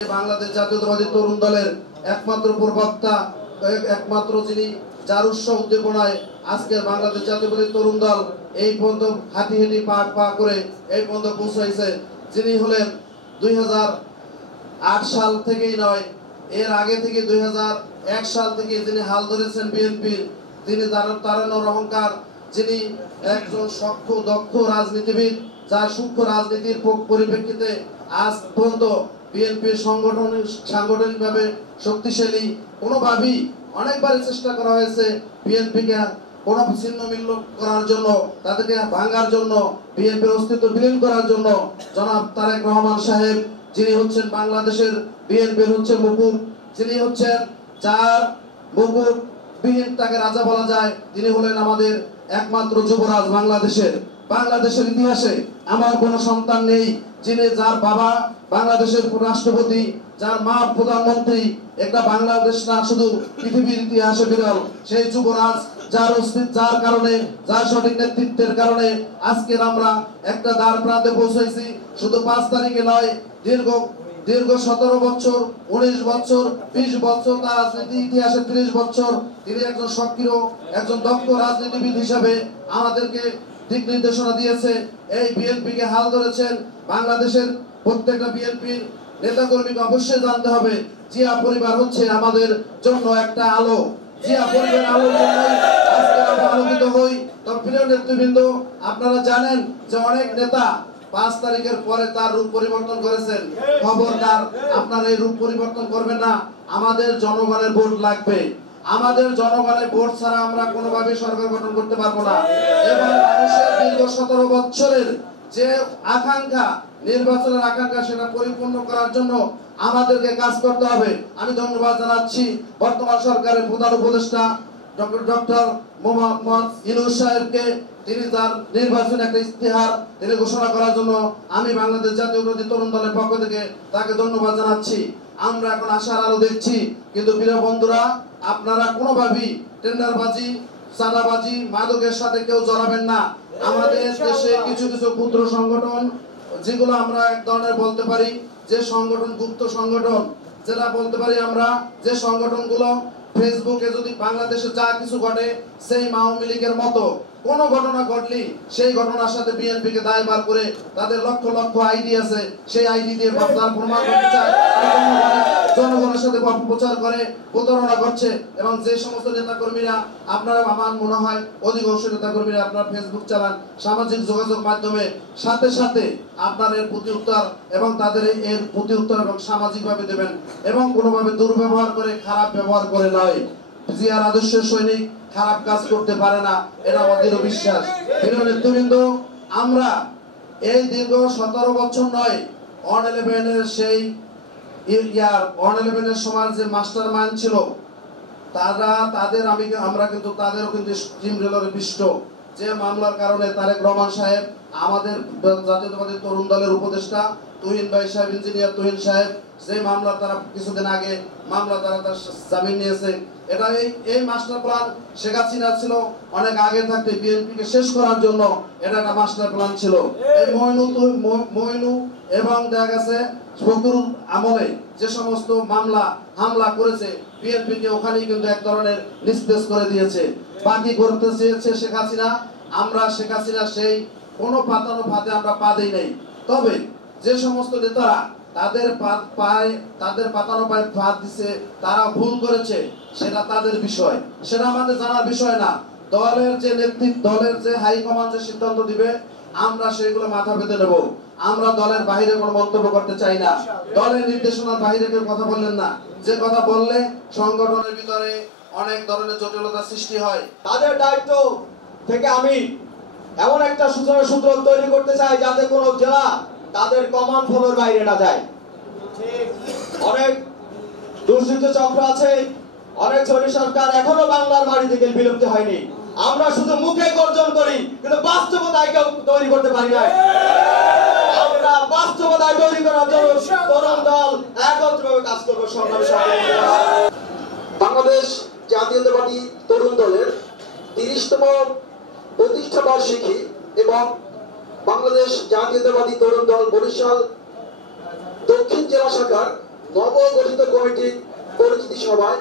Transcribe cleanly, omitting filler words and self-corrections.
বাংলাদেশ জাতীয়তাবাদী তরুণ দলের একমাত্র প্রবক্তা, একমাত্র যিনি যার উৎসাহ উদ্দীপনায় আজকে বাংলাদেশ জাতীয়তাবাদী তরুণ দল এই পর্যন্ত হাঁটি হাঁটি পা করে এই পর্যন্ত পৌঁছাইছে, যিনি হলেন 2008 সাল থেকেই নয়, এর আগে থেকে 2001 সাল থেকে যিনি হাল ধরেছেন বিএনপির, তিনি তারানোর অহংকার, যিনি একজন সক্ষ দক্ষ রাজনীতিবিদ, যার সূক্ষ্ম রাজনীতির পরিপ্রেক্ষিতে আজ পর্যন্ত বিএনপির সাংগঠনিকভাবে শক্তিশালী কোনোভাবেই অনেকবারই চেষ্টা করা হয়েছে বিএনপিকে কোনো ছিন্ন ভিন্ন করার জন্য, তাদেরকে ভাঙার জন্য, বিএনপির অস্তিত্ব বিলীন করার জন্য। জনাব তারেক রহমান সাহেব, যিনি হচ্ছেন বাংলাদেশের বিএনপির হচ্ছেন মুকুট, যিনি হচ্ছেন যার মুকুট বিহীন তাকে রাজা বলা যায়, তিনি হলেন আমাদের একমাত্র যুবরাজ। বাংলাদেশের ইতিহাসে আমার কোনো সন্তান নেই যিনি, যার বাবা বাংলাদেশের রাষ্ট্রপতি, যার মা প্রধানমন্ত্রী, একটা বাংলাদেশ না শুধু পৃথিবীর ইতিহাসে বিরল সেই যুবরাজ, যার অস্তিত্ব, যার কারণে, যার সঠিক নেতৃত্বের কারণে আজকে আমরা একটা দ্বার প্রান্তে পৌঁছেছি। শুধু 5 তারিখে নয়, দীর্ঘ 17 বছর, 19 বছর, 20 বছর, তার রাজনীতি ইতিহাসে 30 বছর তিনি একজন সক্রিয়, একজন দক্ষ রাজনীতিবিদ হিসাবে আমাদেরকে দিক নির্দেশনা দিয়েছে। এই বিএনপিকে হাল ধরেছেন। বাংলাদেশের প্রত্যেকটা বিএনপির নেতাকর্মীকে অবশ্যই জানতে হবে, জিয়া পরিবার হচ্ছে আমাদের জন্য একটা আলো। জিয়া পরিবার আলোর জন্যই আজকে আমরা আলোকিত হই। তো প্রিয় নেতৃবৃন্দ, আপনারা জানেন যে অনেক নেতা 5 তারিখের পরে তার রূপ পরিবর্তন করেছেন। খবরদার, আপনারা এই রূপ পরিবর্তন করবেন না। আমাদের জনগণের ভোট লাগবে। আমাদের জনগণের ভোট ছাড়া আমরা কোনোভাবে সরকার গঠন করতে পারবো না। এবং মানুষের দীর্ঘ 17 বছরের যে আকাঙ্ক্ষা, নির্বাচনের আকাঙ্ক্ষা, সেটা পরিপূর্ণ করার জন্য আমাদেরকে কাজ করতে হবে। আমি ধন্যবাদ জানাচ্ছি বর্তমান সরকারের প্রধান উপদেষ্টা ডক্টর মোহাম্মদ ইউনূস সাহেবকে। তিনি তার নির্বাচনে একটা ইস্তেহার তিনি ঘোষণা করার জন্য আমি বাংলাদেশ জাতীয়তাবাদী তরুণ দলের পক্ষ থেকে তাকে ধন্যবাদ জানাচ্ছি। আমরা এখন আশার আলো দেখছি। কিন্তু প্রিয় বন্ধুরা, আপনারা কোনোভাবেই টেন্ডারবাজি, চাঁদাবাজি, মাদকের সাথে কেউ জড়াবেন না। আমাদের দেশে কিছু কিছু ক্ষুদ্র সংগঠন, যেগুলো আমরা এক ধরনের বলতে পারি যে সংগঠন, গুপ্ত সংগঠন, যেটা বলতে পারি আমরা, যে সংগঠনগুলো ফেসবুকে যদি বাংলাদেশে যা কিছু ঘটে সেই আওয়ামী লীগের মতো কোন ঘটনা ঘটলি সেই ঘটনার সাথে বিএনপিকে দায়ভার করে তাদের লক্ষ লক্ষ আইডি আছে, সেই আইডি দিয়ে তার প্রমাণ করতে চায়, জনগণের সাথে প্রচার করে প্রতারণা করছে। এবং যে সমস্ত নেতাকর্মীরা, আপনারা, আমার মনে হয় অধিকাংশ নেতাকর্মীরা আপনারা ফেসবুক চালান, সামাজিক যোগাযোগ মাধ্যমে, সাথে সাথে আপনার এর প্রতি উত্তর এবং তাদের এর প্রতি উত্তর এবং সামাজিকভাবে দেবেন, এবং কোনোভাবে দুর্ব্যবহার করে, খারাপ ব্যবহার করে নয়। জিয়ার আদর্শের সৈনিক খারাপ কাজ করতে পারে না, এটা আমাদের বিশ্বাস। প্রিয় নেতৃবৃন্দ, আমরা এই দীর্ঘ 17 বছর নয়, 11 সেই সময় যে মাস্টার মাইন্ড ছিল, আমরা কিন্তু তাদেরও কিন্তু স্টিমরোলারে পিষ্ট। যে মামলার কারণে তারেক রহমান সাহেব, আমাদের জাতীয়তাবাদী তরুণ দলের উপদেষ্টা তুহিন ভাই সাহেব, ইঞ্জিনিয়ার তুহিন সাহেব, যে মামলা তারা কিছুদিন আগে তার জামিন নিয়েছে, এটা এই মাস্টার প্ল্যান শেখ হাসিনা ছিল অনেক আগে থাকতে বিএনপিকে শেষ করার জন্য। এটা একটা মাস্টার প্ল্যান ছিল। এই মইনু এবং দেখা গেছে ফখরুল আমলে যে সমস্ত হামলা করেছে বিএনপিকে, ওখানেই কিন্তু এক ধরনের নিস্তেজ করে দিয়েছে। বাকি করতে চেয়েছে শেখ হাসিনা। আমরা শেখ হাসিনা সেই কোনো পাতানো ফাঁদে আমরা পা দিই নাই। তবে যে সমস্ত নেতারা তাদের পাতানো পায়ে ফাঁদ দিছে, তারা ভুল করেছে, সেটা তাদের বিষয়, সেটা আমাদের জানার বিষয় না। দলের যে নেতৃত্ব, দলের যে হাইকমান্ড যে সিদ্ধান্ত দিবে, আমরা সেগুলো মাথা পেতে নেব। আমরা দলের বাইরে কোনো মন্তব্য করতে চাই না। দলের নির্দেশনার বাইরে কেউ কথা বললেন না। যে কথা বললে সংগঠনের ভিতরে অনেক ধরনের জটিলতা সৃষ্টি হয়। তাদের দায়িত্ব থেকে আমি এমন একটা সূত্র তৈরি করতে চাই যাতে কোনো জেলা তাদের কমান ফলোর বাইরে না যায়। অনেক দুর্নীতি চক্র আছে, অনেক জমি সরকার এখনো বাংলার মাটি থেকে বিলুপ্ত হয়নি। আমরা শুধু মুখে গর্জন করি, কিন্তু বাস্তবতায় কেউ তৈরি করতে পারি না। আমরা বাস্তবতায় তৈরি করার জন্য তরুণ দল একত্রভাবে কাজ করবো। বাংলাদেশ জাতীয়তাবাদী তরুণ দলের 30তম প্রতিষ্ঠা বার্ষিকী এবং বাংলাদেশ জাতীয়তাবাদী তরুণ দল বরিশাল দক্ষিণ জেলা শাখার নবগঠিত কমিটির পরিচিতি সভায়